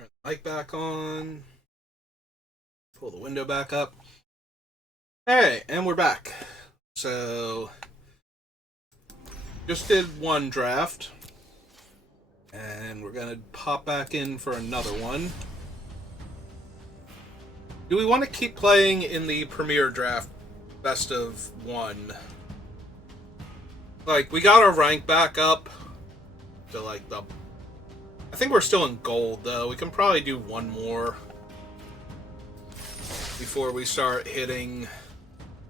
Turn the mic back on. Pull the window back up. Hey, and we're back. So, just did one draft. And we're going to pop back in for another one. Do we want to keep playing in the Premier Draft best of one? Like, we got our rank back up to, like, the... I think we're still in gold, though. We can probably do one more before we start hitting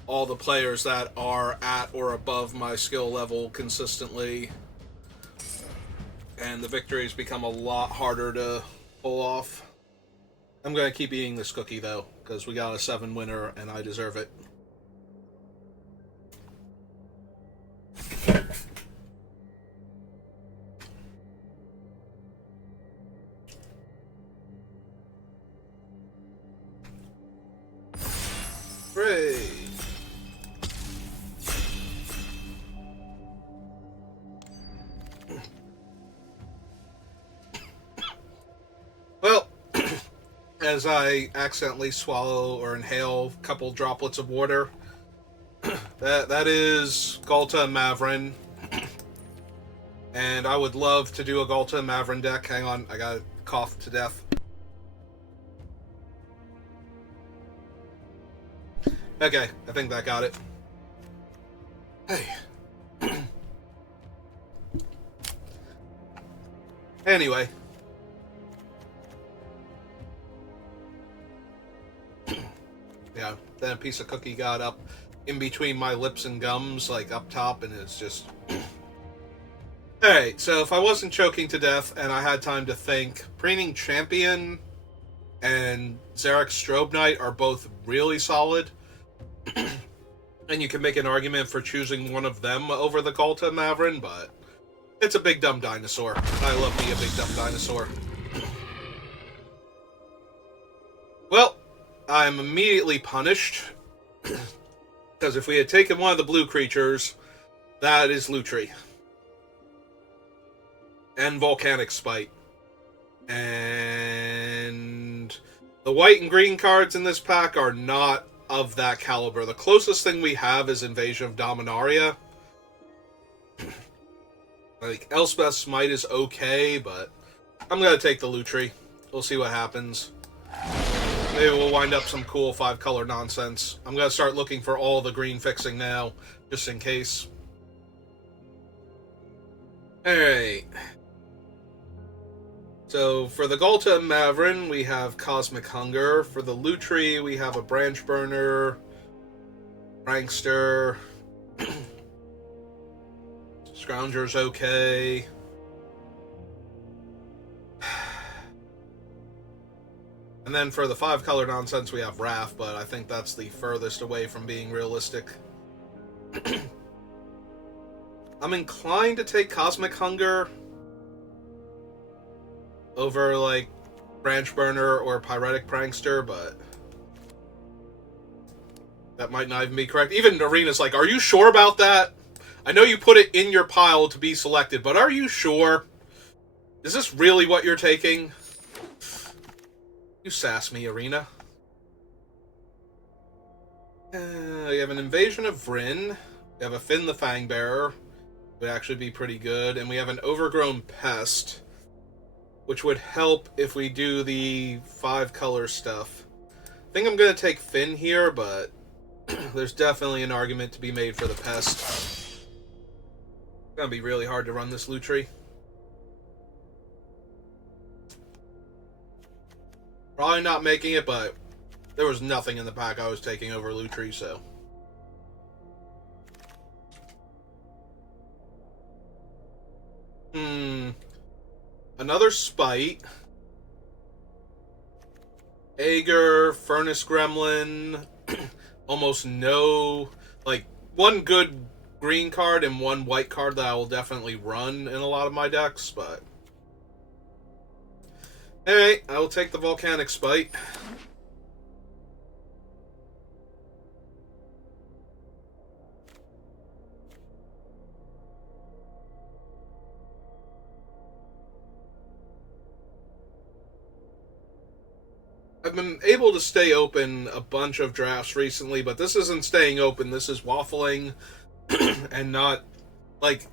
all the players that are at or above my skill level consistently. And the victories become a lot harder to pull off. I'm going to keep eating this cookie, though, because we got a 7 winner, and I deserve it. Hooray! Well, as I accidentally swallow or inhale a couple droplets of water, that is Galta and Mavrin. And I would love to do a Galta and Mavrin deck. Hang on, I got coughed to death. Okay, I think that got it. Hey. Anyway. Yeah, then a piece of cookie got up in between my lips and gums, like up top, and it's just... Alright, so if I wasn't choking to death and I had time to think, Preening Champion and Zarek Strobe Knight are both really solid. And you can make an argument for choosing one of them over the Galta Mavrin, but it's a big dumb dinosaur. I love me a big dumb dinosaur. Well, I'm immediately punished. Because if we had taken one of the blue creatures, that is Lutri. And Volcanic Spite. And the white and green cards in this pack are not of that caliber. The closest thing we have is Invasion of Dominaria. Like, Elspeth's Smite is okay, but I'm going to take the Lutri. We'll see what happens. Maybe we'll wind up some cool 5-color nonsense. I'm going to start looking for all the green fixing now, just in case. Alright. So, for the Galta and Mavrin, we have Cosmic Hunger. For the Lutri, we have a Branch Burner, Prankster, Scrounger's okay. And then for the 5-color nonsense, we have Wrath, but I think that's the furthest away from being realistic. I'm inclined to take Cosmic Hunger over, like, Branch Burner or Pyretic Prankster, but that might not even be correct. Even Narina's like, are you sure about that? I know you put it in your pile to be selected, but are you sure? Is this really what you're taking? You sass me, Arena. We have an Invasion of Vryn. We have a Finn the Fangbearer. Would actually be pretty good. And we have an Overgrown Pest, which would help if we do the 5-color stuff. I think I'm going to take Finn here, but there's definitely an argument to be made for the Pest. It's going to be really hard to run this Lutri. Probably not making it, but there was nothing in the pack I was taking over Lutri, so... Another Spite. Aegir, Furnace Gremlin. Almost no... Like, one good green card and one white card that I will definitely run in a lot of my decks, but... Alright, I will take the Volcanic Spite. I've been able to stay open a bunch of drafts recently, but this isn't staying open. This is waffling and not like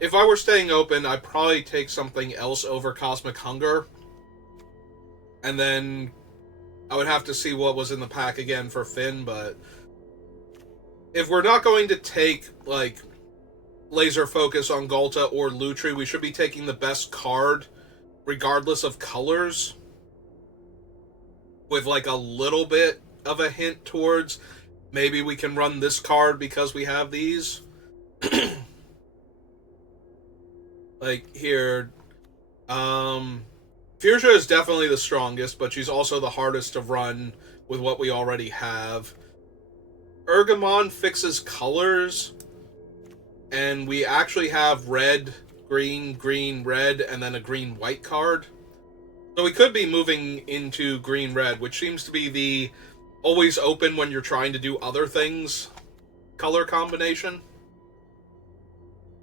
if I were staying open, I'd probably take something else over Cosmic Hunger, and then I would have to see what was in the pack again for Finn. But if we're not going to take like laser focus on Galta or Lutri, we should be taking the best card, regardless of colors, with like a little bit of a hint towards maybe we can run this card because we have these. Like here, Fuchsia is definitely the strongest, but she's also the hardest to run with what we already have. Ergamon fixes colors, and we actually have red, green, green, red, and then a green-white card. So we could be moving into green-red, which seems to be the always open when you're trying to do other things color combination.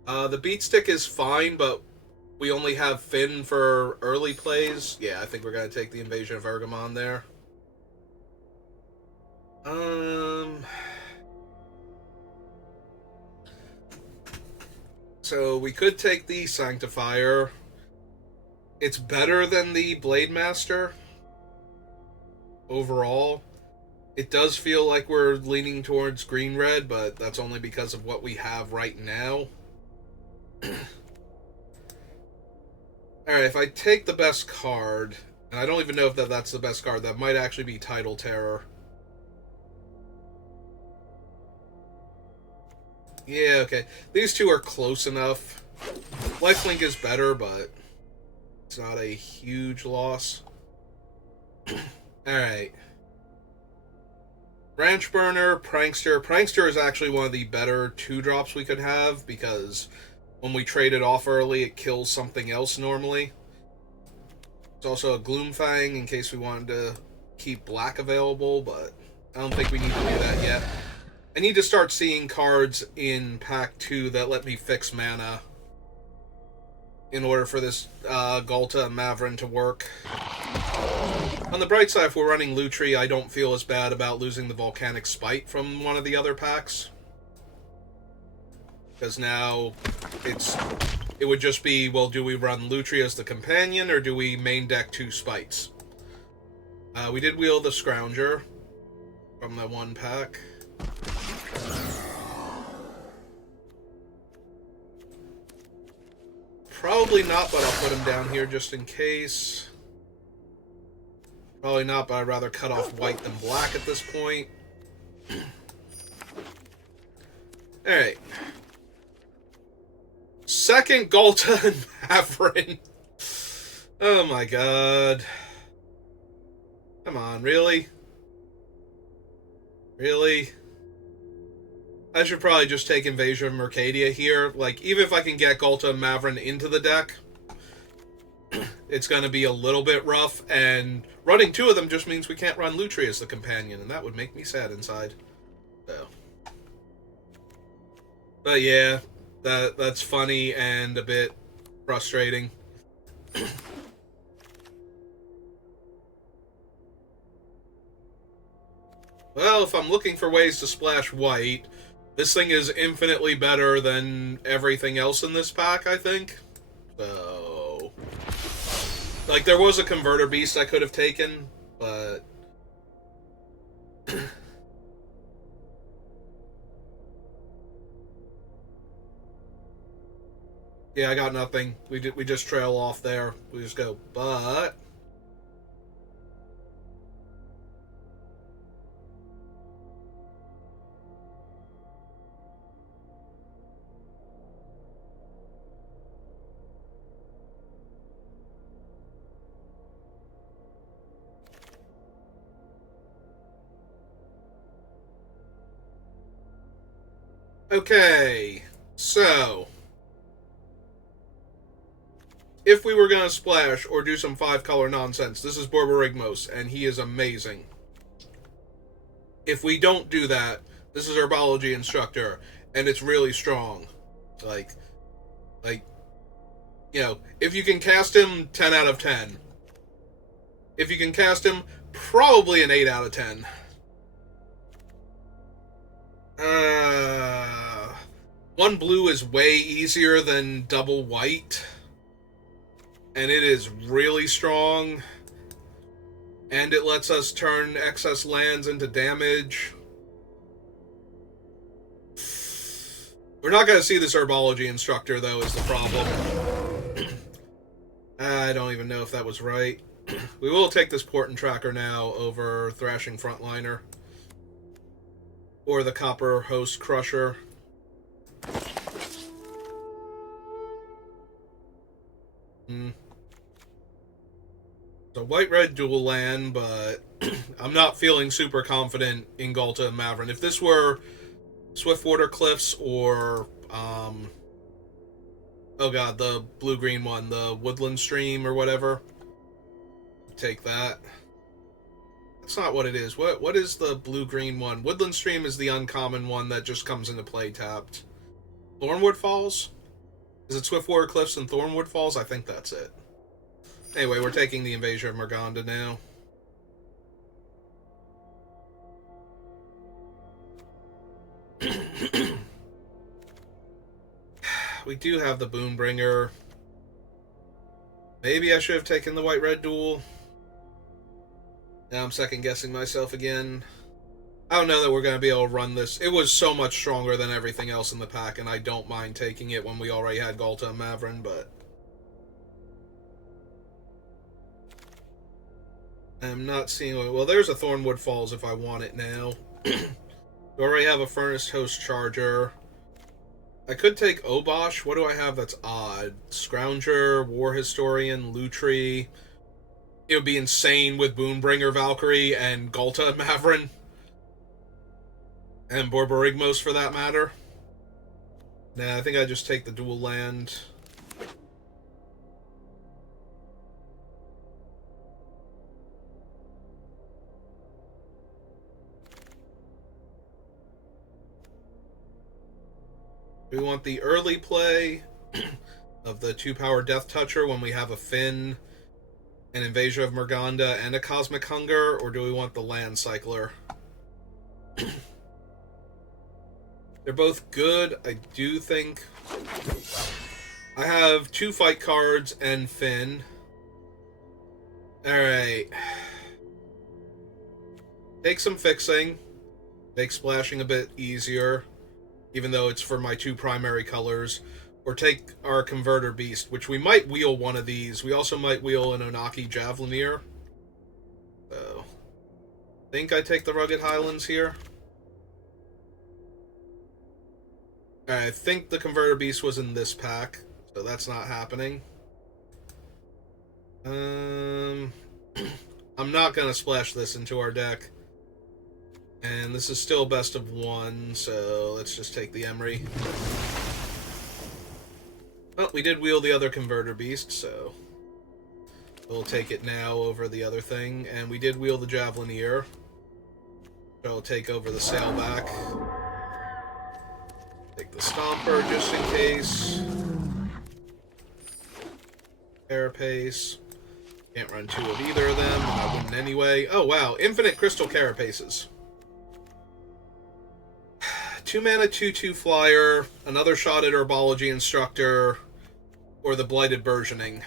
The beat stick is fine, but we only have Finn for early plays. Yeah, I think we're going to take the Invasion of Ergamon there. So we could take the Sanctifier. It's better than the Blade Master overall. It does feel like we're leaning towards green-red, but that's only because of what we have right now. Alright, if I take the best card, and I don't even know if that's the best card, that might actually be Tidal Terror. Yeah, okay. These two are close enough. Lifelink is better, but it's not a huge loss. Alright. Branch Burner, Prankster. Prankster is actually one of the better 2-drops we could have, because when we trade it off early, it kills something else normally. It's also a Gloomfang in case we wanted to keep black available, but I don't think we need to do that yet. I need to start seeing cards in Pack 2 that let me fix mana in order for this Galta and Maverin to work. On the bright side, if we're running Lutri, I don't feel as bad about losing the Volcanic Spite from one of the other packs. Because now it would just be, well, do we run Lutri as the companion, or do we main deck 2 Spites? We did wheel the Scrounger from that one pack. Probably not, but I'll put him down here just in case. Probably not, but I'd rather cut off white than black at this point. Alright. Second Galta and Maverin. Oh my god. Come on, really? Really? I should probably just take Invasion of Mercadia here. Like, even if I can get Galta and Maverin into the deck, it's going to be a little bit rough, and running 2 of them just means we can't run Lutri as the companion, and that would make me sad inside. So. But yeah, that's funny and a bit frustrating. Well, if I'm looking for ways to splash white, this thing is infinitely better than everything else in this pack, I think. So, like, there was a Converter Beast I could have taken, but yeah, I got nothing. We just trail off there. We just go, but okay, so if we were going to splash or do some 5-color nonsense, this is Borborygmos, and he is amazing. If we don't do that, this is Herbology Instructor, and it's really strong. Like, you know, if you can cast him, 10 out of 10. If you can cast him, probably an 8 out of 10. One blue is way easier than double white. And it is really strong. And it lets us turn excess lands into damage. We're not going to see this Herbology Instructor, though, is the problem. I don't even know if that was right. We will take this Portent Tracker now over Thrashing Frontliner. Or the Copper Host Crusher. So white-red dual land, but I'm not feeling super confident in Ghalta and Mavren. If this were Swiftwater Cliffs or, oh god, the blue-green one, the Woodland Stream or whatever, take that. That's not what it is. What is the blue-green one? Woodland Stream is the uncommon one that just comes into play tapped. Thornwood Falls? Is it Swiftwater Cliffs and Thornwood Falls? I think that's it. Anyway, we're taking the Invasion of Murganda now. We do have the Boonbringer. Maybe I should have taken the white-red duel. Now I'm second-guessing myself again. I don't know that we're going to be able to run this. It was so much stronger than everything else in the pack, and I don't mind taking it when we already had Ghalta and Mavren, but I'm not seeing... Well, there's a Thornwood Falls if I want it now. We already have a Furnace Host Charger. I could take Obosh. What do I have that's odd? Scrounger, War Historian, Lutri. It would be insane with Boonbringer Valkyrie and Ghalta and Mavren. And Borborygmos for that matter. Nah, I think I just take the dual land. We want the early play of the 2-power Death Toucher when we have a Finn, an Invasion of Murganda, and a Cosmic Hunger, or do we want the Land Cycler? They're both good. I do think I have 2 fight cards and Finn. Alright. Take some fixing. Make splashing a bit easier, even though it's for my 2 primary colors. Or take our Converter Beast, which we might wheel one of these. We also might wheel an Onaki Javelineer. So, I think I take the Rugged Highlands here. I think the Converter Beast was in this pack, so that's not happening. I'm not going to splash this into our deck. And this is still best of 1, so let's just take the Emery. Well, we did wheel the other Converter Beast, so we'll take it now over the other thing. And we did wheel the Javelineer, so I'll take over the Sailback. Take the Stomper just in case. Carapace. Can't run 2 of either of them. I wouldn't anyway. Oh wow, infinite Crystal Carapaces. 2 mana, 2/2 flyer, another shot at Herbology Instructor, or the Blighted Burgeoning.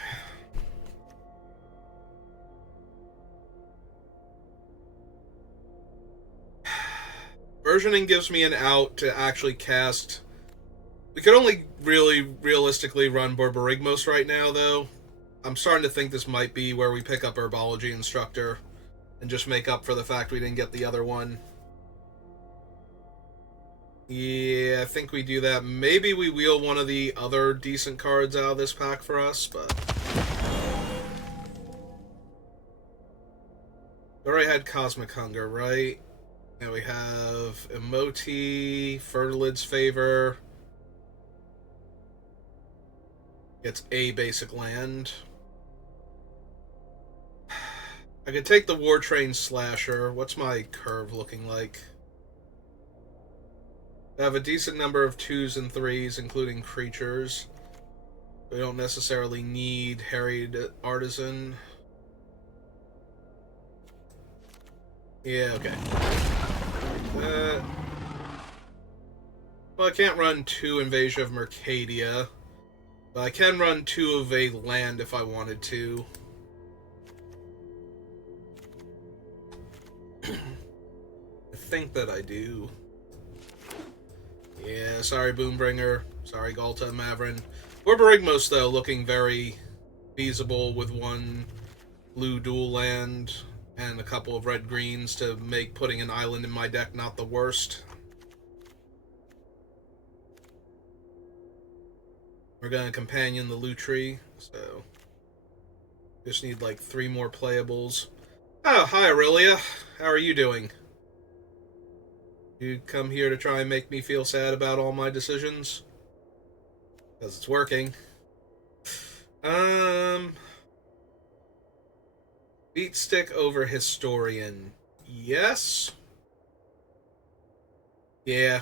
Burgeoning gives me an out to actually cast... We could only really realistically run Borborygmos right now, though. I'm starting to think this might be where we pick up Herbology Instructor and just make up for the fact we didn't get the other one. Yeah, I think we do that. Maybe we wheel one of the other decent cards out of this pack for us, but... We already had Cosmic Hunger, right? Now we have Emoti, Fertilid's Favor. Gets a basic land. I could take the War Train Slasher. What's my curve looking like? I have a decent number of 2s and 3s, including creatures. We don't necessarily need Harried Artisan. Yeah, okay. Well, I can't run 2 Invasion of Mercadia, but I can run 2 of a land if I wanted to. I think that I do. Yeah, sorry Boombringer. Sorry Galta and Mavrin. Borborygmos, though, looking very feasible with 1 blue dual land and a couple of red-greens to make putting an island in my deck not the worst. We're going to companion the Lutri, so just need like 3 more playables. Oh, hi Aurelia. How are you doing? You come here to try and make me feel sad about all my decisions? Because it's working. Beatstick over Historian. Yes? Yeah.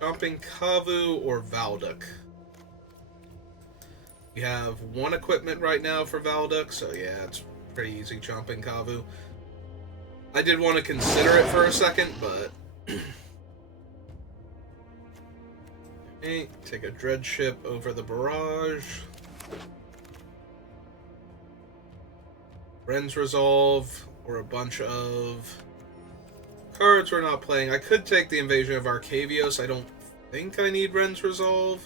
Chomping Kavu or Valduk? We have 1 equipment right now for Valduk, so yeah, it's pretty easy Chomping Kavu. I did want to consider it for a second, but... Okay, take a Dread Ship over the Barrage. Ren's Resolve, or a bunch of cards we're not playing. I could take the Invasion of Arcavios. I don't think I need Ren's Resolve.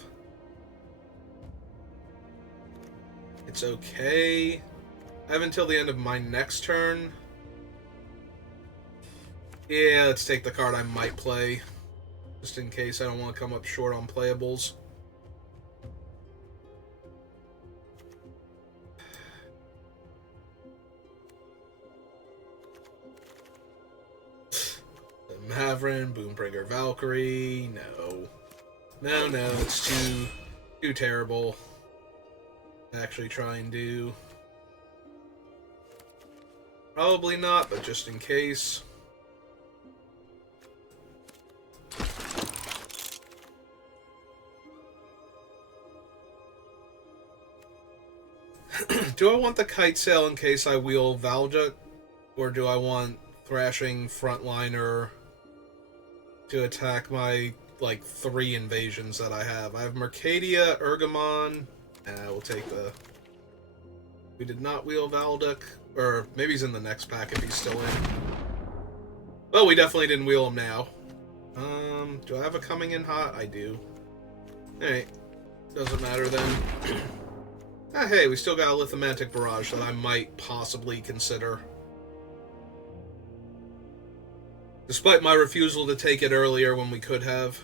It's okay. I have until the end of my next turn. Yeah, let's take the card I might play. Just in case I don't want to come up short on playables. Mavrin, Boombringer Valkyrie. No. No, it's too terrible to actually try and do. Probably not, but just in case. Do I want the Kite Sail in case I wheel Valduk? Or do I want Thrashing Frontliner to attack my, like, 3 invasions that I have? I have Mercadia, Urgamon. We'll take the... We did not wheel Valduk. Or maybe he's in the next pack if he's still in. Well, we definitely didn't wheel him now. Do I have a coming in hot? I do. Alright. Doesn't matter then. Ah, hey, we still got a Lithomantic Barrage that I might possibly consider. Despite my refusal to take it earlier when we could have.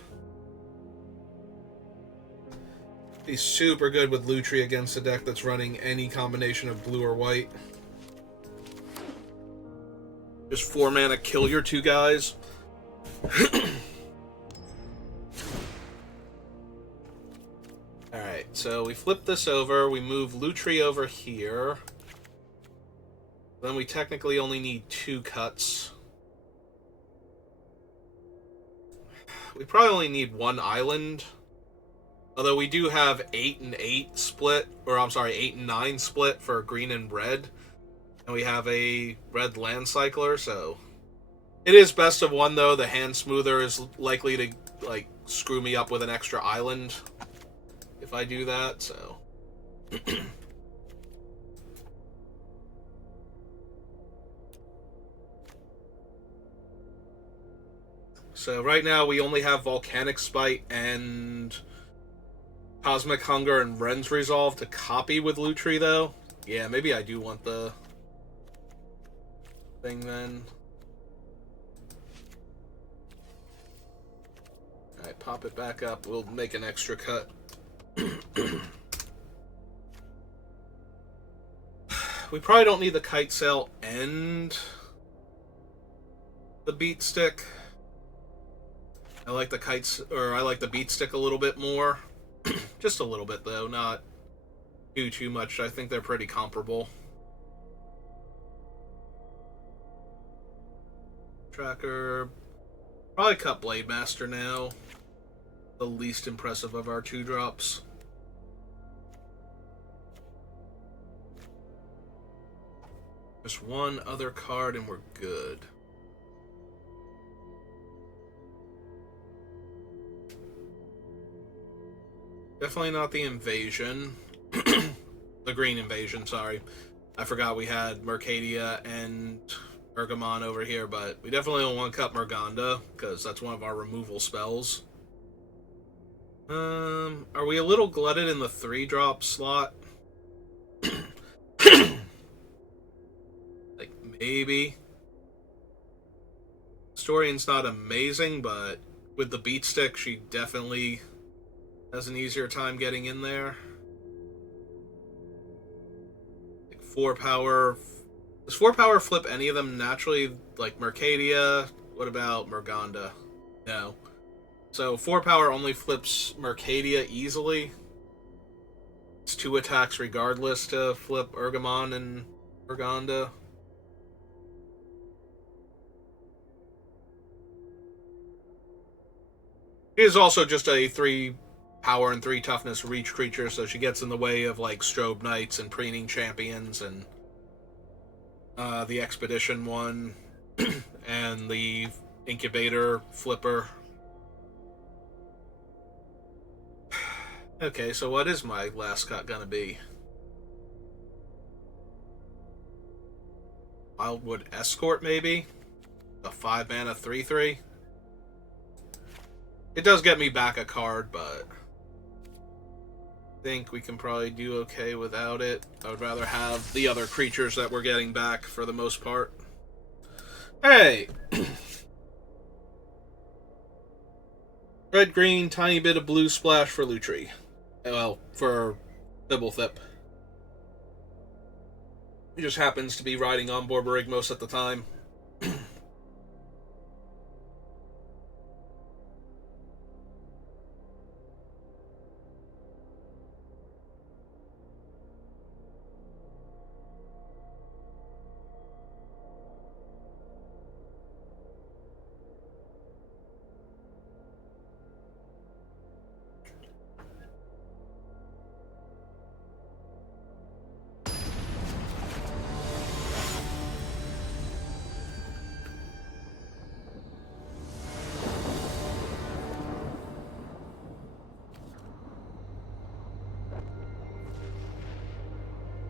He's super good with Lutri against a deck that's running any combination of blue or white. Just 4 mana, kill your 2 guys. Alright, so we flip this over, we move Lutri over here. Then we technically only need 2 cuts. We probably only need 1 island. Although we do have 8 and 8 split, or I'm sorry, 8 and 9 split for green and red. And we have a red land cycler, so... It is best of 1, though. The hand smoother is likely to, like, screw me up with an extra island if I do that, so... So right now we only have Volcanic Spite and Cosmic Hunger and Ren's Resolve to copy with Lutri, though. Yeah, maybe I do want the thing then. Alright, pop it back up. We'll make an extra cut. We probably don't need the Kite Sail and the Beat Stick. I like the kites, or I like the Beat Stick a little bit more. Just a little bit, though, not too much. I think they're pretty comparable. Tracker. Probably cut Blade Master now. The least impressive of our 2-drops. Just one other card and we're good. Definitely not the invasion. The green invasion, sorry. I forgot we had Mercadia and Urgamon over here, but we definitely don't want to cut Merganda, because that's one of our removal spells. Are we a little glutted in the 3-drop slot? Like, maybe. Historian's not amazing, but with the beat stick, she definitely has an easier time getting in there. Like 4 power. Does 4 power flip any of them naturally? Like Mercadia? What about Merganda? No. So 4 power only flips Mercadia easily. It's 2 attacks regardless to flip Urgamon and Merganda. She is also just a 3 power and 3 toughness reach creature, so she gets in the way of like Strobe Knights and Preening Champions and the Expedition one and the Incubator Flipper. Okay, so what is my last cut gonna be? Wildwood Escort, maybe? A 5 mana 3/3? It does get me back a card, but I think we can probably do okay without it. I would rather have the other creatures that we're getting back for the most part. Hey! Red-green, tiny bit of blue splash for Lutri. Well, for Bibblethip. He just happens to be riding on Borborygmos at the time.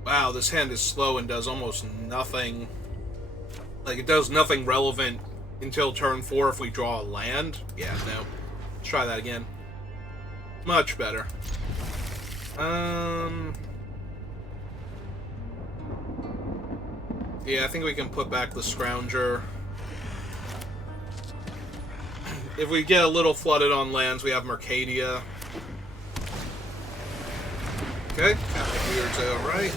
Wow, this hand is slow and does almost nothing. Like, it does nothing relevant until turn 4 if we draw a land. Yeah, no. Let's try that again. Much better. Yeah, I think we can put back the Scrounger. If we get a little flooded on lands, we have Mercadia. Okay, Captain Weird's alright.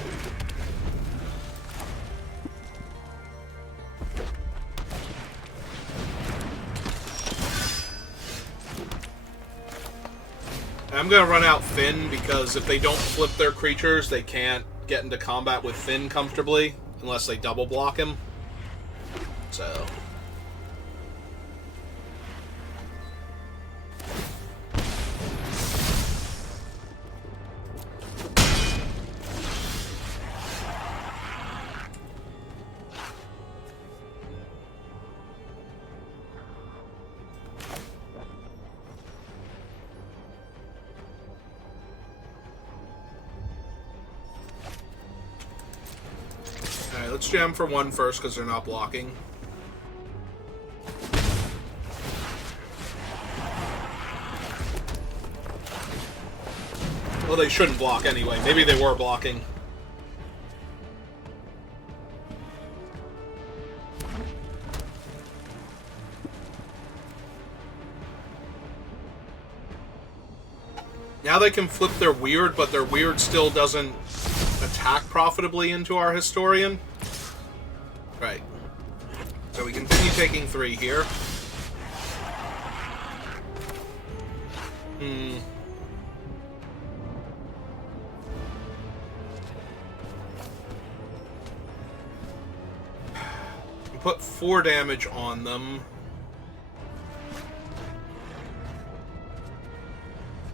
I'm gonna run out Finn, because if they don't flip their creatures, they can't get into combat with Finn comfortably, unless they double block him. So... let's jam for 1 first, because they're not blocking. Well, they shouldn't block anyway. Maybe they were blocking. Now they can flip their weird, but their weird still doesn't attack profitably into our Historian. Right. So we continue taking 3 here. Put 4 damage on them.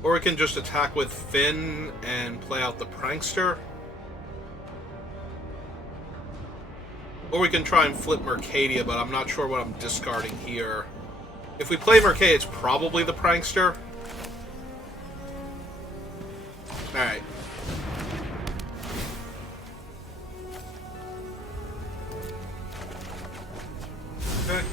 Or we can just attack with Finn and play out the Prankster. Or we can try and flip Mercadia, but I'm not sure what I'm discarding here. If we play Mercadia, it's probably the Prankster. Alright. Okay.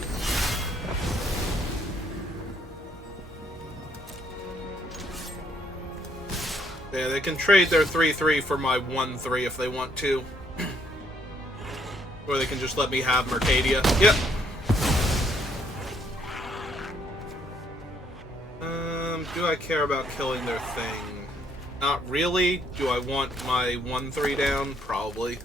Yeah, they can trade their 3-3 for my 1-3 if they want to. Or they can just let me have Mercadia. Yep. Do I care about killing their thing? Not really. Do I want my 1-3 down? Probably.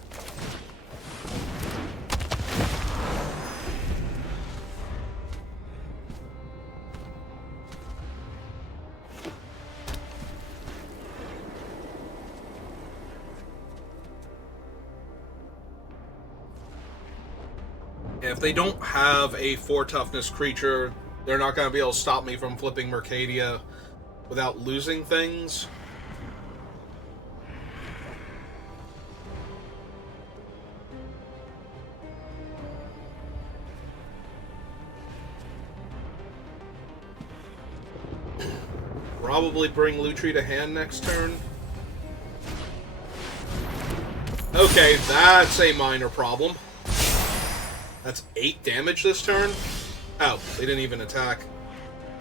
If they don't have a 4 toughness creature, they're not going to be able to stop me from flipping Mercadia without losing things. Probably bring Lutri to hand next turn. Okay, that's a minor problem. That's 8 damage this turn? Oh, they didn't even attack.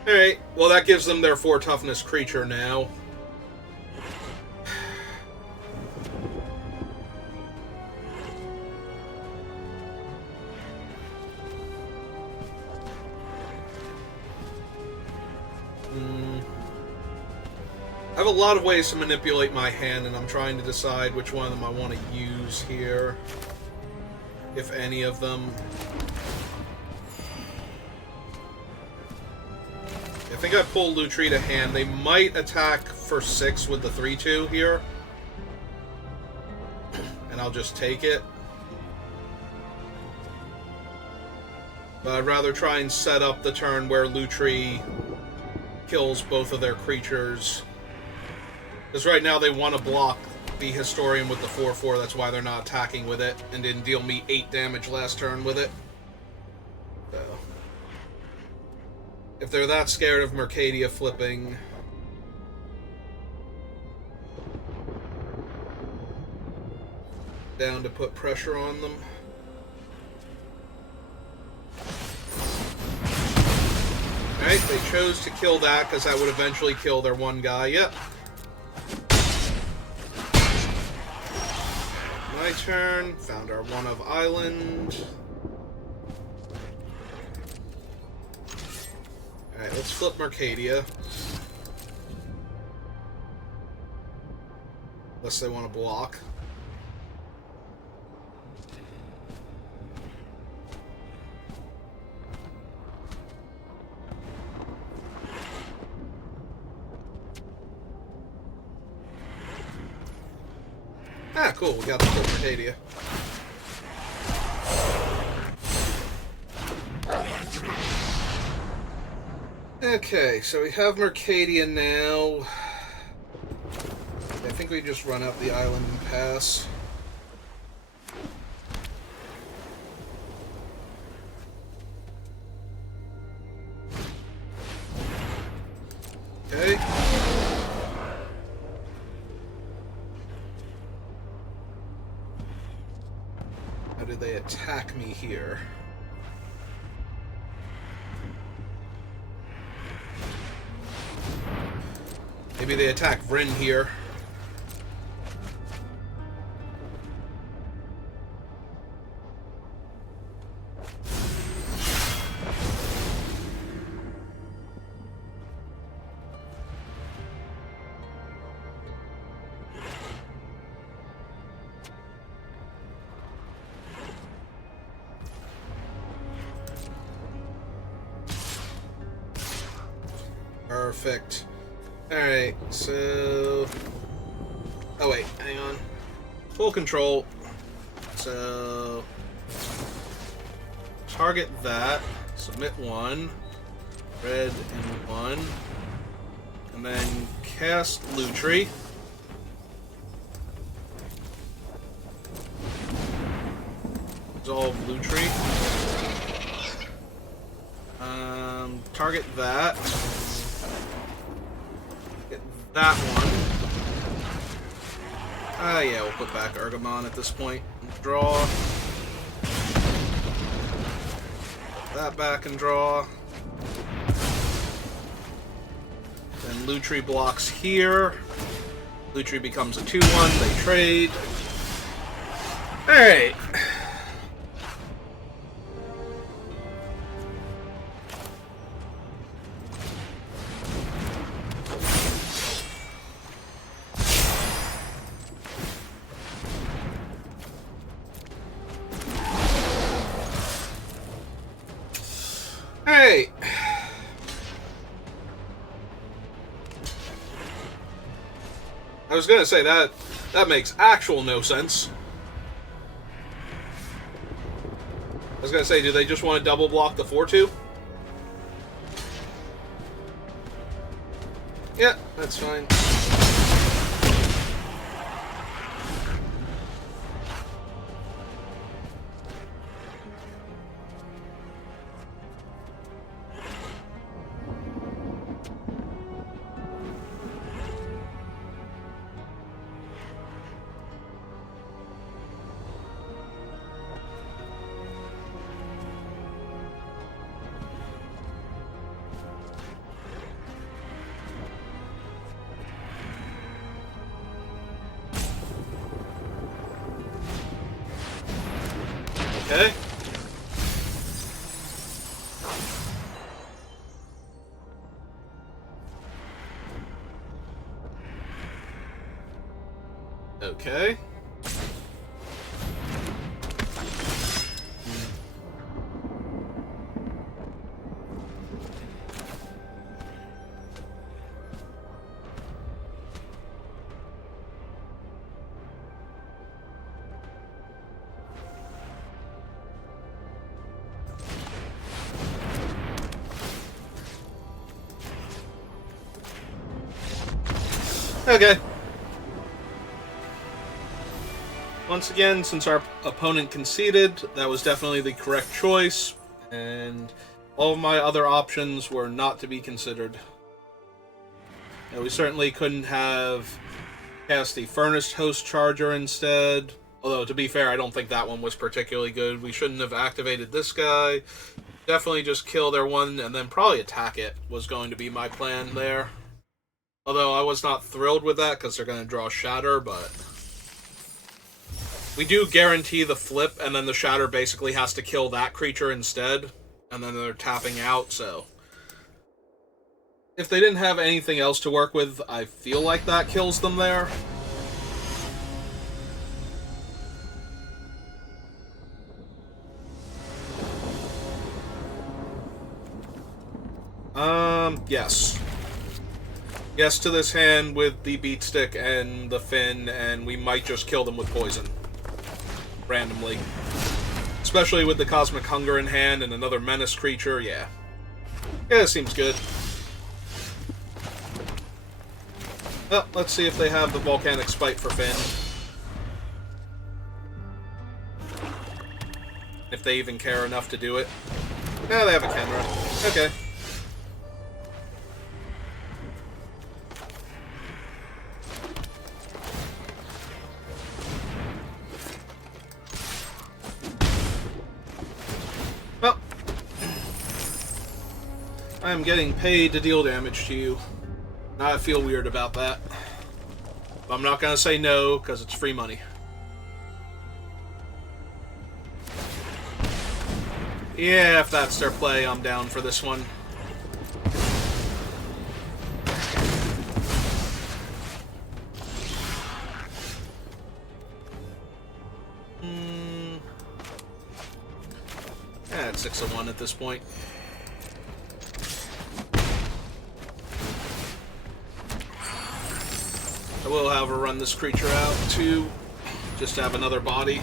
Alright, well that gives them their 4 toughness creature now. I have a lot of ways to manipulate my hand, and I'm trying to decide which one of them I want to use here. If any of them. I think I pull Lutri to hand. They might attack for 6 with the 3-2 here. And I'll just take it. But I'd rather try and set up the turn where Lutri kills both of their creatures. Because right now they want to block the Historian with the 4-4, that's why they're not attacking with it, and didn't deal me 8 damage last turn with it. So, if they're that scared of Mercadia flipping... down to put pressure on them. Alright, they chose to kill that, because that would eventually kill their one guy. Yep. My turn. Found our one of island. Alright, let's flip Mercadia. Unless they want to block. Ah, cool, we got the full Mercadia. Okay, so we have Mercadia now. I think we just run up the island and pass. Okay. How did they attack me here? Maybe they attack Vryn here. Perfect. Alright, so... Oh wait, hang on. Full control. So... target that. Submit one. Red and one. And then cast Lutri. Resolve Lutri. Target that. Get that one. Yeah, we'll put back Argamon at this point. Draw. Put that back and draw. Then Lutri blocks here. Lutri becomes a 2-1. They trade. Alright. Hey! I was gonna say that makes actual no sense. I was gonna say, do they just want to double block the 4-2? Yeah, that's fine. Okay. Okay. Okay. Once again, since our opponent conceded, that was definitely the correct choice, and all of my other options were not to be considered. And we certainly couldn't have cast the Furnace Host Charger instead, although to be fair, I don't think that one was particularly good. We shouldn't have activated this guy. Definitely just kill their one and then probably attack it was going to be my plan there. Although I was not thrilled with that because they're going to draw Shatter, but we do guarantee the flip, and then the Shatter basically has to kill that creature instead, and then they're tapping out, so if they didn't have anything else to work with, I feel like that kills them there. Yes. Yes to this hand with the Beat Stick and the Fin, and we might just kill them with poison. Randomly. Especially with the Cosmic Hunger in hand and another Menace creature, yeah. Yeah, it seems good. Well, let's see if they have the Volcanic Spite for Fin. If they even care enough to do it. Yeah, they have a Kenra. Okay. Well, I'm getting paid to deal damage to you. I feel weird about that. But I'm not going to say no, because it's free money. Yeah, if that's their play, I'm down for this one. Yeah, it's 6-1 at this point. I will, however, run this creature out, too, just to have another body to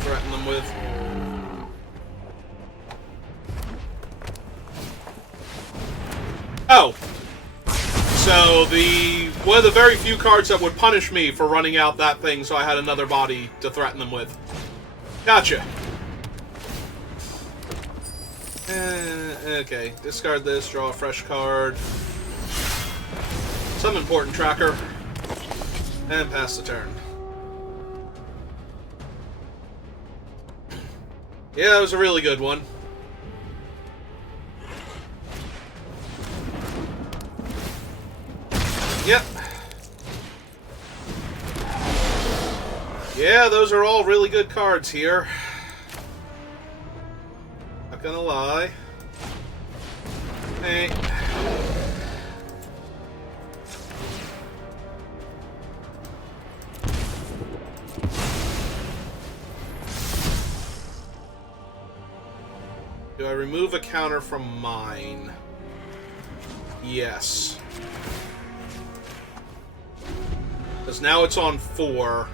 threaten them with. Oh! So, one of the very few cards that would punish me for running out that thing, so I had another body to threaten them with. Gotcha. Okay, discard this, draw a fresh card. Some important tracker. And pass the turn. Yeah, that was a really good one. Yep. Yeah, those are all really good cards here. Not gonna lie. Hey. Do I remove a counter from mine? Yes. Because now it's on 4.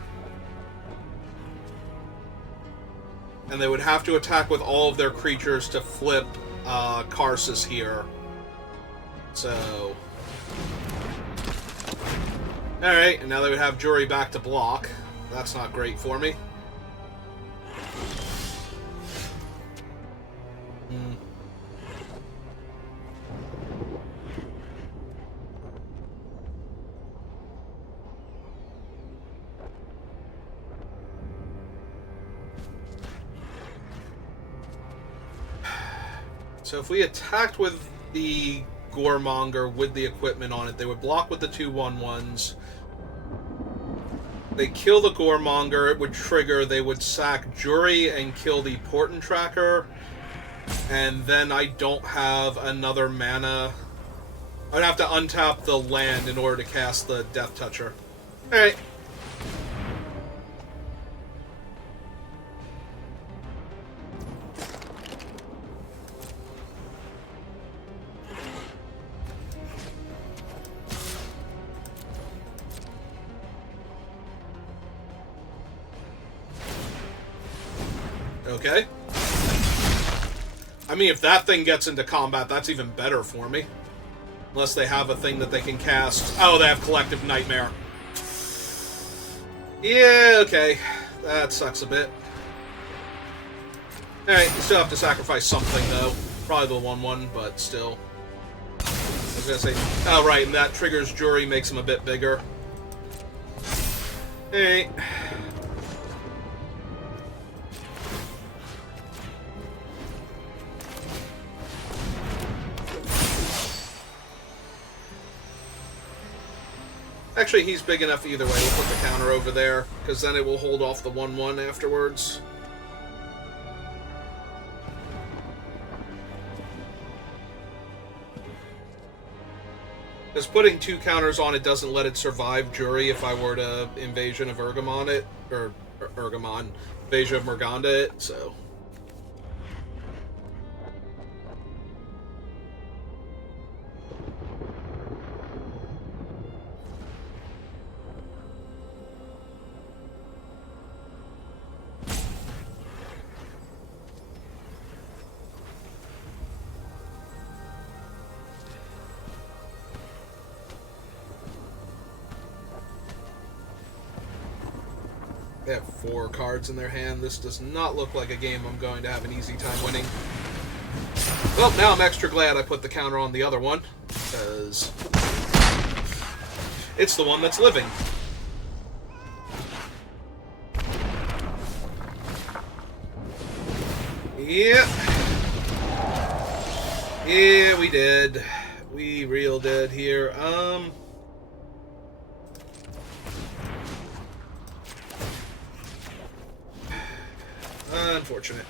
And they would have to attack with all of their creatures to flip Karsus here. So... Alright, and now they would have Jury back to block. That's not great for me. So if we attacked with the Goremonger with the equipment on it, they would block with the 2/1/1s. They kill the Goremonger, it would trigger, they would sack Jury and kill the Portent Tracker, and then I don't have another mana. I'd have to untap the land in order to cast the Death Toucher. Alright. Okay. I mean, if that thing gets into combat, that's even better for me. Unless they have a thing that they can cast. Oh, they have Collective Nightmare. Yeah, okay. That sucks a bit. Alright, you still have to sacrifice something, though. Probably the 1/1, but still. I was gonna say... Oh, right, and that triggers Jury, makes him a bit bigger. Alright. Actually, he's big enough either way. We'll put the counter over there, because then it will hold off the 1/1 afterwards. Because putting 2 counters on it doesn't let it survive Jury if I were to Invasion of Urgamon it, or Urgamon, Invasion of Morganda it, so... They have 4 cards in their hand. This does not look like a game I'm going to have an easy time winning. Well, now I'm extra glad I put the counter on the other one, because it's the one that's living. Yep. Yeah, we did. We real did here. Unfortunate.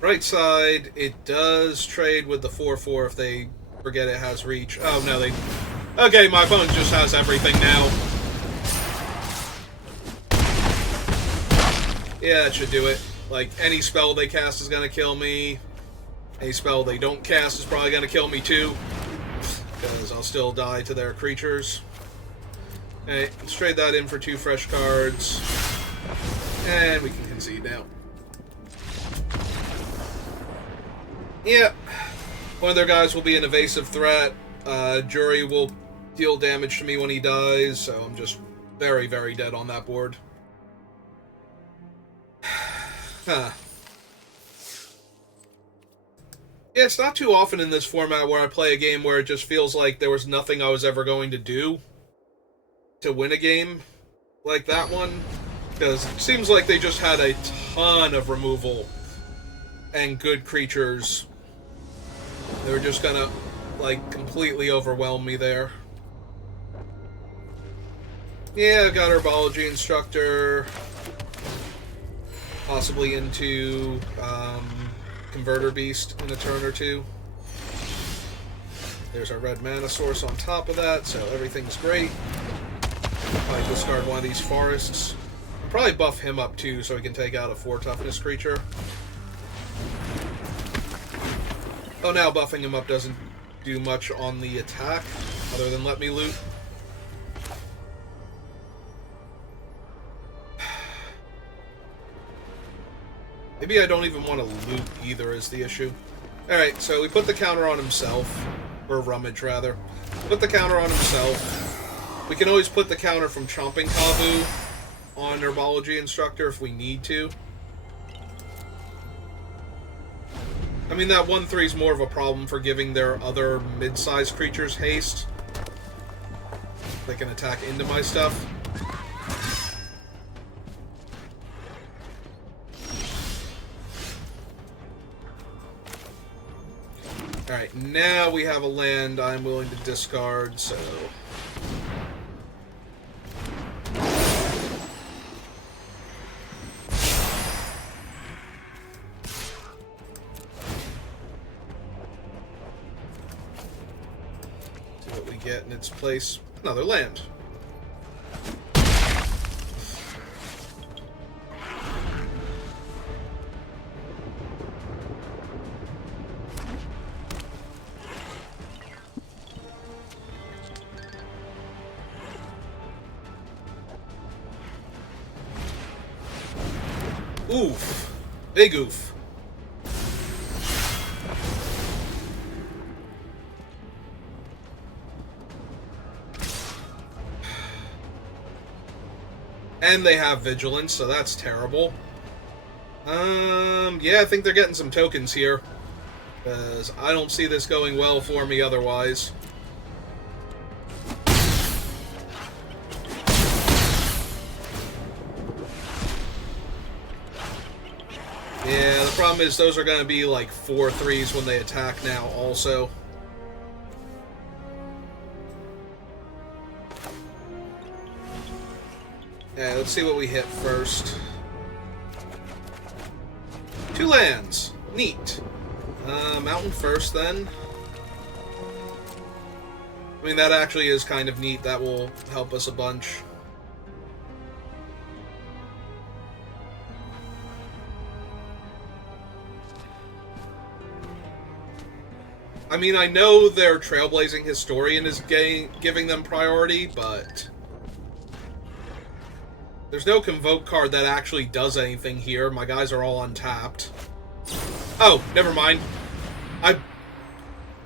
Right side, it does trade with the 4/4 if they forget it has reach. Oh, no, they... Okay, my opponent just has everything now. Yeah, that should do it. Like, any spell they cast is gonna kill me. Any spell they don't cast is probably gonna kill me, too. Because I'll still die to their creatures. Alright, let's trade that in for 2 fresh cards. And we can concede now. Yep. One of their guys will be an evasive threat. Jury will deal damage to me when he dies, so I'm just Very, very dead on that board. Huh. Yeah, it's not too often in this format where I play a game where it just feels like there was nothing I was ever going to do to win a game like that one. Because it seems like they just had a ton of removal and good creatures. They were just gonna, like, completely overwhelm me there. Yeah, got Herbology Instructor. Possibly into Converter Beast in a turn or two. There's our red mana source on top of that, so everything's great. Probably discard one of these forests. I'll probably buff him up too so he can take out a 4 toughness creature. Oh, now buffing him up doesn't do much on the attack, other than let me loot. Maybe I don't even want to loot either is the issue. Alright, so we put the counter on himself. Or Rummage, rather. Put the counter on himself. We can always put the counter from Chomping Kavu on Herbology Instructor if we need to. I mean, that 1/3 is more of a problem for giving their other mid-sized creatures haste. They can attack into my stuff. Alright, now we have a land I'm willing to discard, so... see what we get in its place. Another land. Oof. Big oof. And they have Vigilance, so that's terrible. Yeah, I think they're getting some tokens here. Because I don't see this going well for me otherwise. Yeah, the problem is those are going to be like 4/3s when they attack now also. Yeah, let's see what we hit first. 2 lands. Neat. Mountain first then. I mean, that actually is kind of neat. That will help us a bunch. I mean, I know their Trailblazing Historian is giving them priority, but... there's no Convoke card that actually does anything here. My guys are all untapped. Oh, never mind.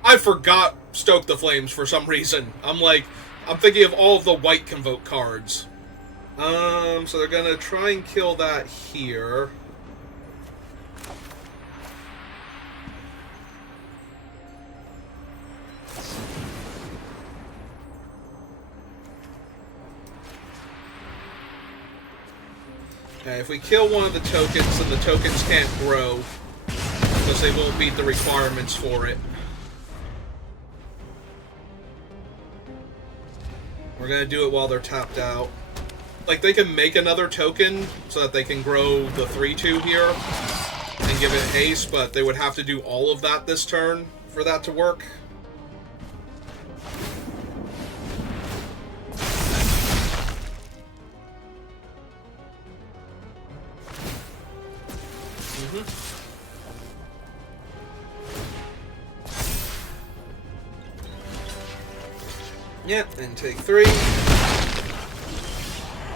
I forgot Stoke the Flames for some reason. I'm thinking of all of the white Convoke cards. So they're gonna try and kill that here. Okay, if we kill one of the tokens, then the tokens can't grow, because they won't meet the requirements for it. We're gonna do it while they're tapped out. Like, they can make another token so that they can grow the 3/2 here and give it haste, but they would have to do all of that this turn for that to work. Yep, and take 3. All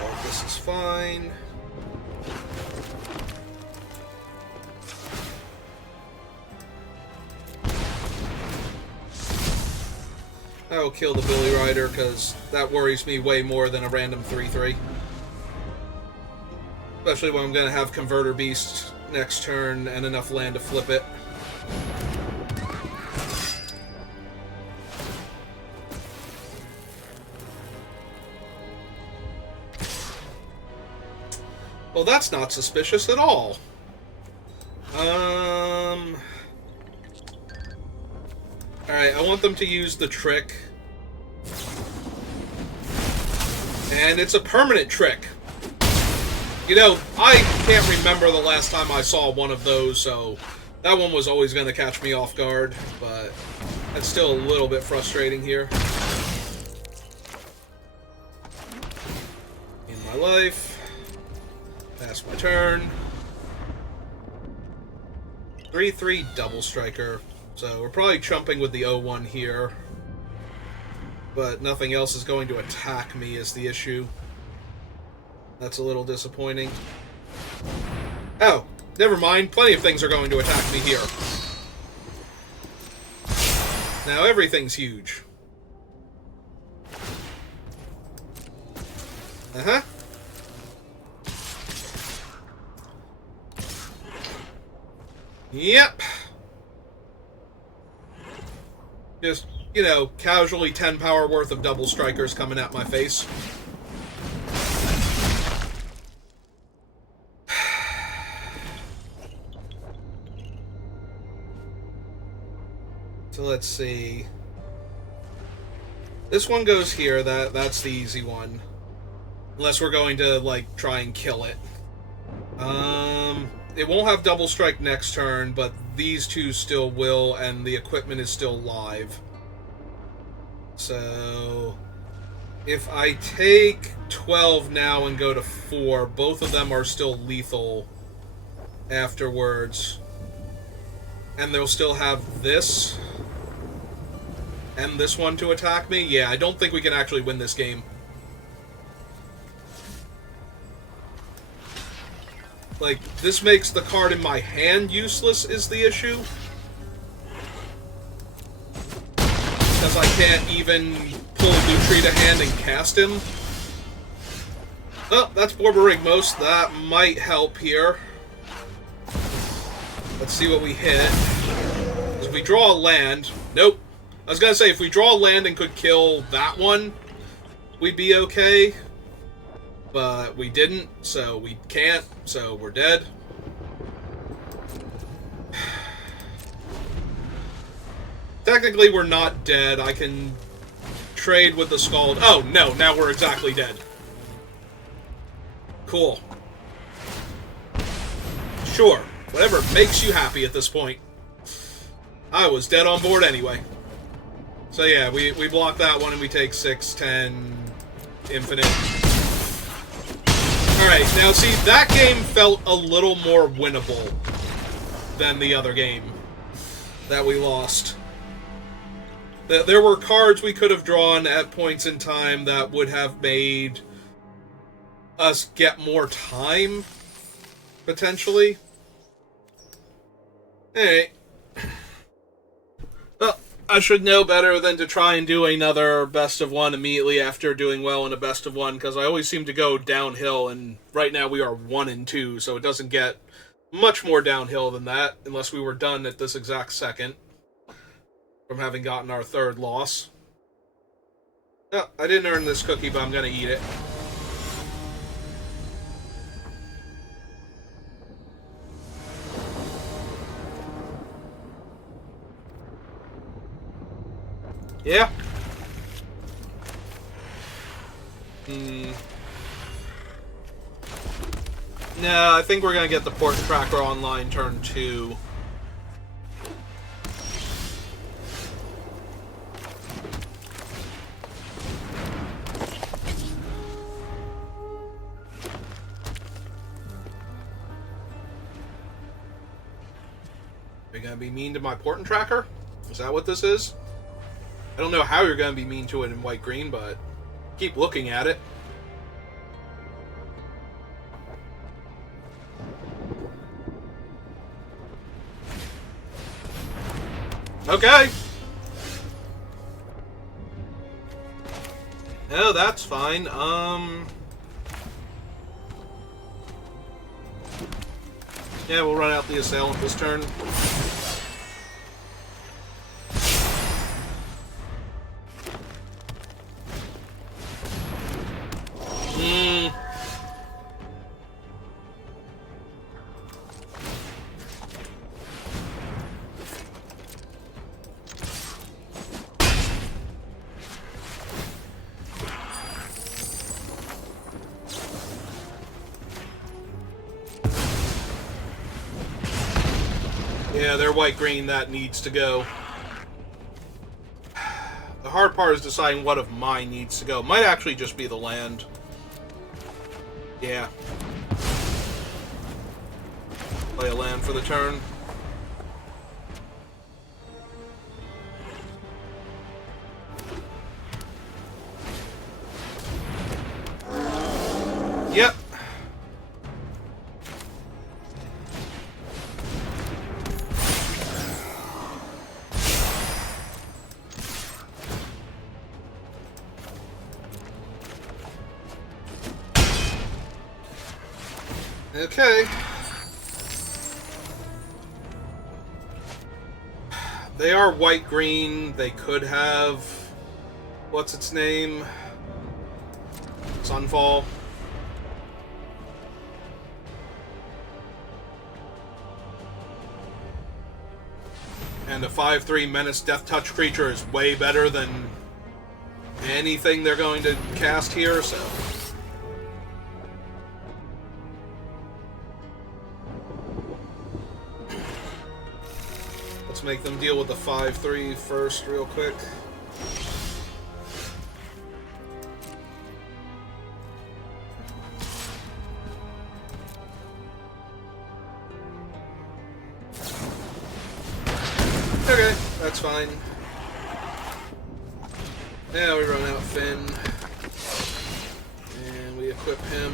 of this is fine. I will kill the Billy Rider, because that worries me way more than a random 3-3. Especially when I'm going to have Converter Beast next turn and enough land to flip it. Well, that's not suspicious at all. Alright, I want them to use the trick. And it's a permanent trick. You know, I can't remember the last time I saw one of those, so that one was always going to catch me off guard, but that's still a little bit frustrating here. In my life. Pass my turn. 3-3 Double Striker. So we're probably chumping with the 0-1 here. But nothing else is going to attack me is the issue. That's a little disappointing. Oh, never mind. Plenty of things are going to attack me here. Now everything's huge. Uh-huh. Yep. Just, you know, casually 10 power worth of Double Strikers coming at my face. So let's see. This one goes here. That's the easy one. Unless we're going to, like, try and kill it. It won't have Double Strike next turn, but these two still will, and the equipment is still live. So if I take 12 now and go to 4, both of them are still lethal afterwards. And they'll still have this and this one to attack me. Yeah, I don't think we can actually win this game. Like, this makes the card in my hand useless is the issue. Because I can't even pull Lutri to hand and cast him. Oh, that's Borborygmos. That might help here. Let's see what we hit. If we draw a land... Nope. I was gonna say, if we draw a land and could kill that one, we'd be okay. But we didn't, so we can't, so we're dead. Technically, we're not dead. I can trade with the Scald. Oh, no, now we're exactly dead. Cool. Sure, whatever makes you happy at this point. I was dead on board anyway. So yeah, we block that one and we take 6, 10, infinite. Alright, now see, that game felt a little more winnable than the other game that we lost. There were cards we could have drawn at points in time that would have made us get more time, potentially. Alright. Well, I should know better than to try and do another best of one immediately after doing well in a best of one, because I always seem to go downhill, and right now we are 1-2, so it doesn't get much more downhill than that, unless we were done at this exact second from having gotten our third loss. Oh, I didn't earn this cookie, but I'm gonna eat it. Yeah. No, I think we're gonna get the Port Tracker online turn 2. Are you gonna be mean to my Port Tracker? Is that what this is? I don't know how you're going to be mean to it in white-green, but keep looking at it. Okay. Oh, that's fine. Yeah, we'll run out the assailant this turn. Yeah, they're white-green. That needs to go. The hard part is deciding what of mine needs to go. Might actually just be the land. Yeah. Play a land for the turn. Yep. Okay. They are white-green. They could have... What's its name? Sunfall. And a 5/3 Menace Death Touch creature is way better than anything they're going to cast here, so... Let's make them deal with the 5/3 first real quick. Okay, that's fine. Now we run out Finn. And we equip him.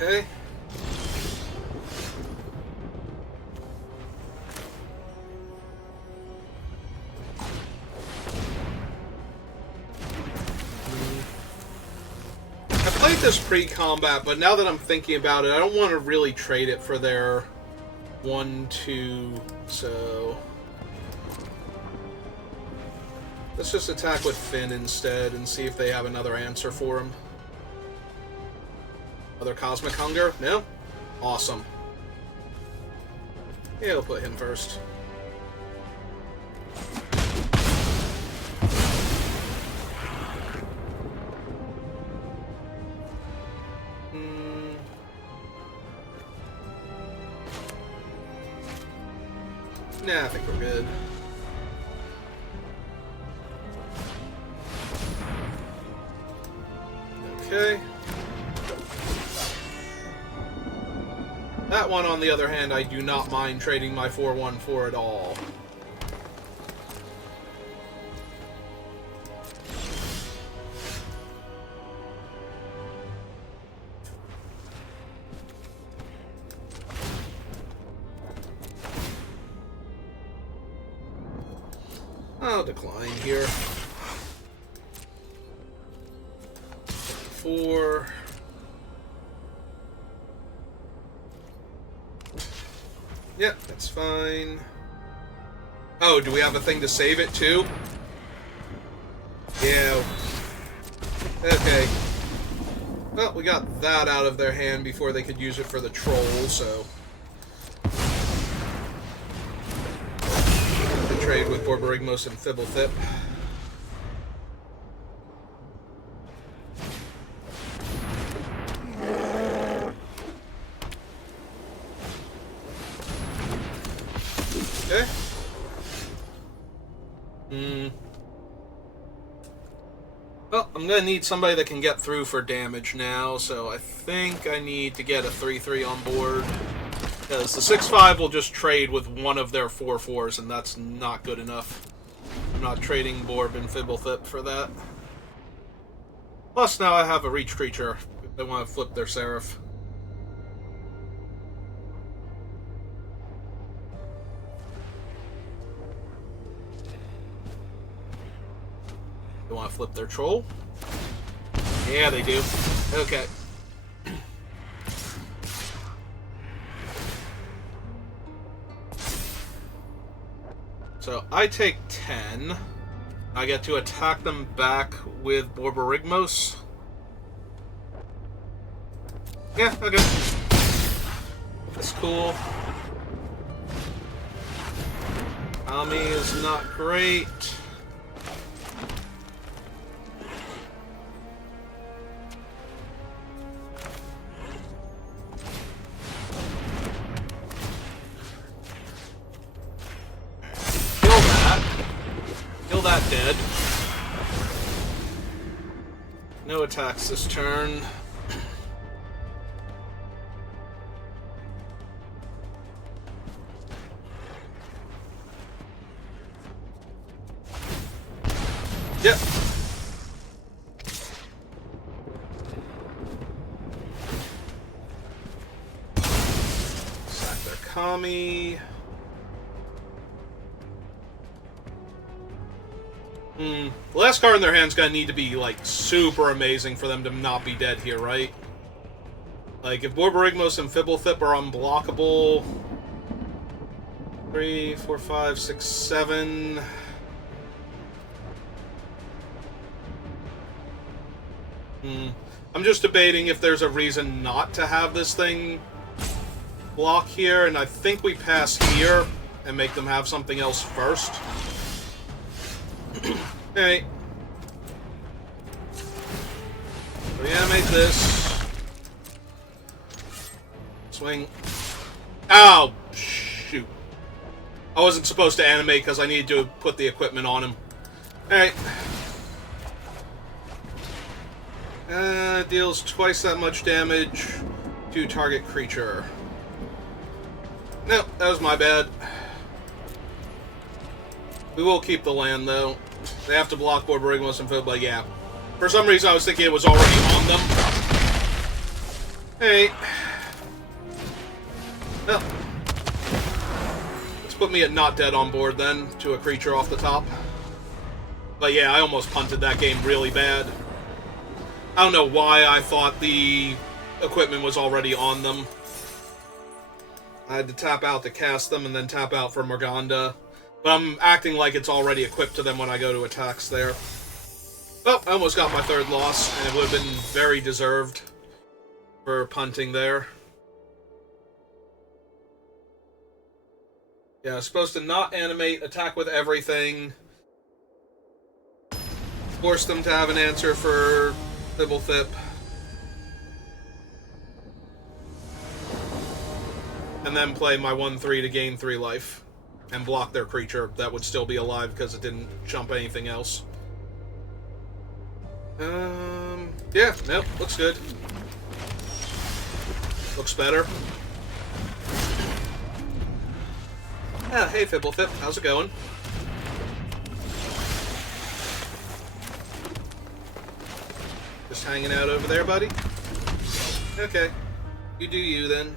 Okay. I played this pre-combat, but now that I'm thinking about it, I don't want to really trade it for their 1/2, so... Let's just attack with Finn instead and see if they have another answer for him. Other Cosmic Hunger? No? Awesome. Yeah, we'll put him first. Nah, I think we're good. Okay. That one, on the other hand, I do not mind trading my 4/1 for at all. I'll decline here. 4. Yep, that's fine. Oh, do we have a thing to save it too? Yeah. Okay. Well, we got that out of their hand before they could use it for the troll, so... To trade with Borborygmos and Fibblethip. Okay. Well, I'm gonna need somebody that can get through for damage now, so I think I need to get a 3-3 on board. Because the 6-5 will just trade with one of their 4-4s, and that's not good enough. I'm not trading Borb and Fibblethip for that. Plus, now I have a reach creature if they want to flip their Seraph. They want to flip their Troll? Yeah, they do. Okay. So I take 10. I get to attack them back with Borborygmos. Yeah, okay. That's cool. Ami is not great. Kill that dead. No attacks this turn. Yep. Sack their Kami. The last card in their hand's gonna need to be, like, super amazing for them to not be dead here, right? Like, if Borborygmos and Fibblethip are unblockable... 3, 4, 5, 6, 7... I'm just debating if there's a reason not to have this thing block here, and I think we pass here and make them have something else first. Alright. Reanimate this. Swing. Ow! Shoot. I wasn't supposed to animate because I needed to put the equipment on him. Alright. Deals twice that much damage to target creature. No, that was my bad. We will keep the land, though. They have to block Borborygmos and Fib, but yeah. For some reason, I was thinking it was already on them. Hey. Well. Let's put me at not dead on board, then, to a creature off the top. But yeah, I almost punted that game really bad. I don't know why I thought the equipment was already on them. I had to tap out to cast them and then tap out for Morganda. But I'm acting like it's already equipped to them when I go to attacks there. Oh, I almost got my third loss, and it would have been very deserved for punting there. Yeah, I was supposed to not animate, attack with everything. Force them to have an answer for Fibblethip. And then play my 1-3 to gain 3 life. And block their creature that would still be alive because it didn't jump anything else. Yeah, nope, looks good. Looks better. Yeah, hey Fibblethip, how's it going? Just hanging out over there, buddy? Okay. You do you, then.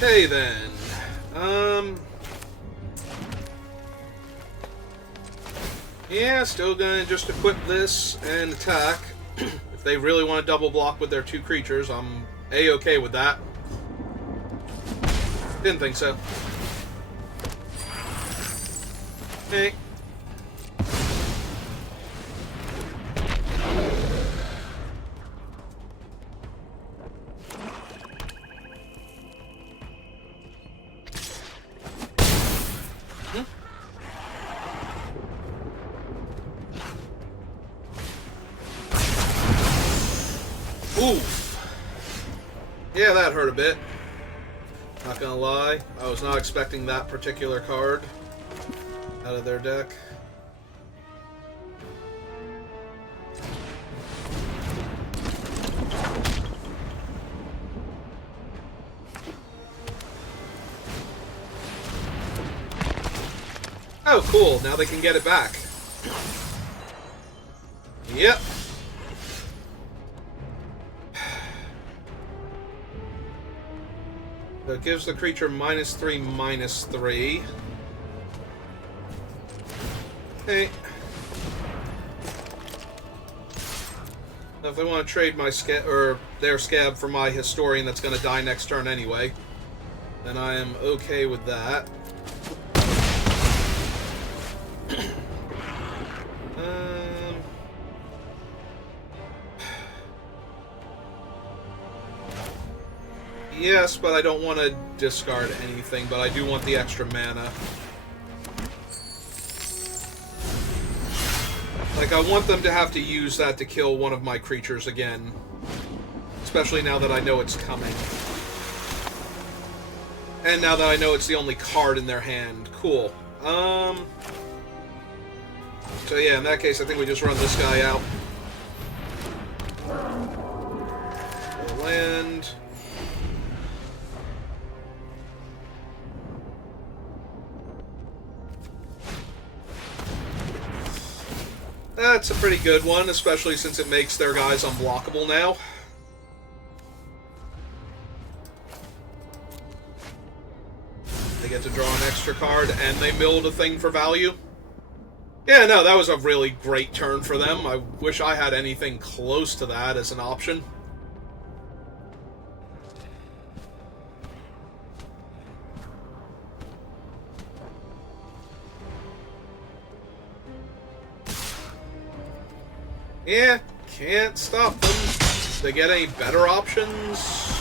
Okay, then. Yeah, still gonna just equip this and attack. If they really want to double block with their 2 creatures, I'm A-okay with that. Didn't think so. Okay. Oof. Yeah, that hurt a bit. Not gonna lie. I was not expecting that particular card out of their deck. Oh, cool. Now they can get it back. Yep. So it gives the creature -3/-3. Hey. Now if they want to trade my their scab for my Historian that's going to die next turn anyway, then I am okay with that. Yes, but I don't want to discard anything, but I do want the extra mana. Like, I want them to have to use that to kill one of my creatures again. Especially now that I know it's coming. And now that I know it's the only card in their hand. Cool. So yeah, in that case, I think we just run this guy out. Land. That's a pretty good one, especially since it makes their guys unblockable now. They get to draw an extra card, and they milled a thing for value. Yeah, no, that was a really great turn for them. I wish I had anything close to that as an option. Yeah, can't stop them. They get any better options?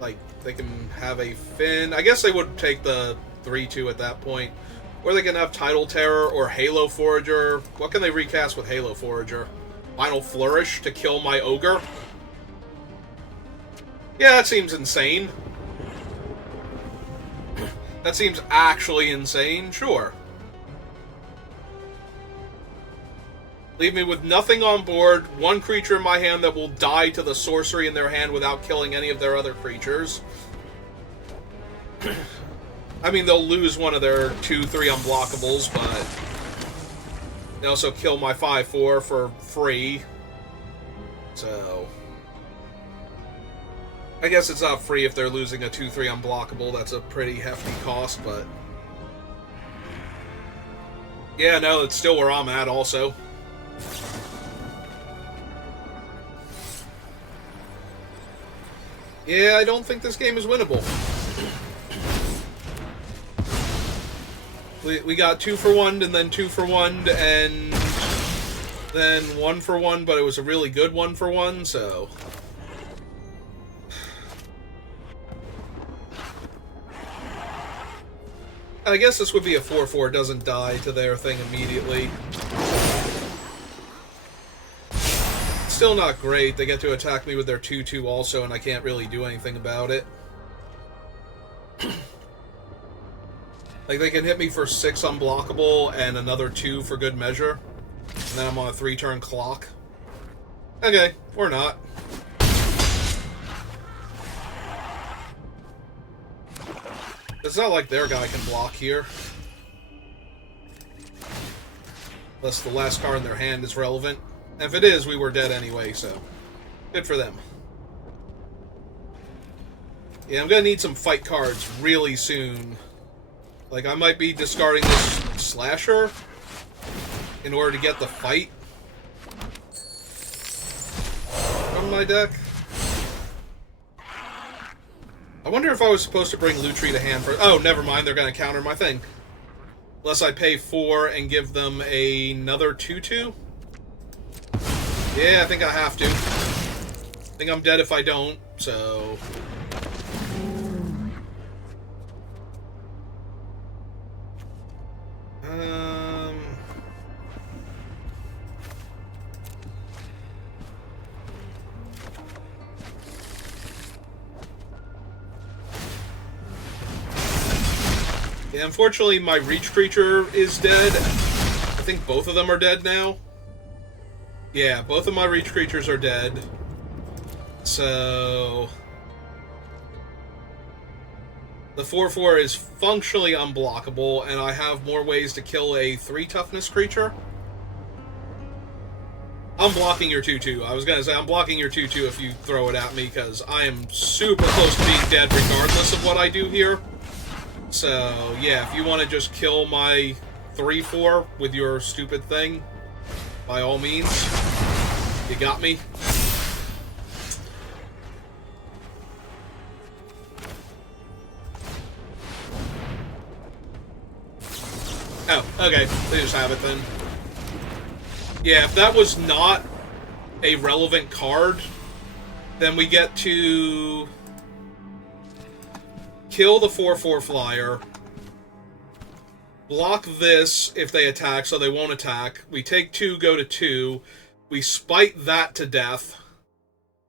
Like, they can have a Finn. I guess they would take the 3/2 at that point. Or they can have Tidal Terror or Halo Forager. What can they recast with Halo Forager? Final Flourish to kill my Ogre? Yeah, that seems insane. That seems actually insane, sure. Leave me with nothing on board, one creature in my hand that will die to the sorcery in their hand without killing any of their other creatures. I mean, they'll lose one of their 2/3 unblockables, but they also kill my 5/4 for free. So I guess it's not free if they're losing a 2/3 unblockable. That's a pretty hefty cost, but yeah, no, it's still where I'm at also. Yeah, I don't think this game is winnable. We got 2 for 1 and then 2 for 1 and then 1 for 1, but it was a really good 1 for 1, so I guess this would be a 4/4 doesn't die to their thing immediately. Still not great. They get to attack me with their 2/2 also, and I can't really do anything about it. Like, they can hit me for 6 unblockable and another 2 for good measure. And then I'm on a 3-turn clock. Okay, or not. It's not like their guy can block here. Unless the last card in their hand is relevant. And if it is, we were dead anyway, so good for them. Yeah, I'm gonna need some fight cards really soon. Like, I might be discarding this Slasher in order to get the fight from my deck. I wonder if I was supposed to bring Lutri to hand for... Oh, never mind, they're gonna counter my thing. Unless I pay 4 and give them another 2/2? Yeah, I think I have to. I think I'm dead if I don't, so... Yeah, unfortunately, my Reach creature is dead. I think both of them are dead now. Yeah, both of my Reach creatures are dead. So... the 4/4 is functionally unblockable, and I have more ways to kill a 3 toughness creature. I'm blocking your 2/2. I was gonna say, I'm blocking your 2/2 if you throw it at me, because I am super close to being dead regardless of what I do here. So, yeah, if you want to just kill my 3/4 with your stupid thing, by all means, you got me. Oh, okay. They just have it then. Yeah, if that was not a relevant card, then we get to kill the 4/4 flyer, block this if they attack, so they won't attack. We take 2, go to 2. We spite that to death,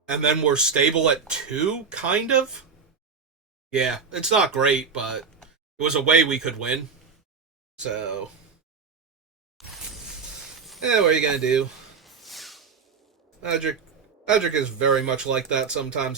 and then we're stable at 2, kind of? Yeah, it's not great, but it was a way we could win. So... yeah, what are you gonna do? Adric is very much like that sometimes.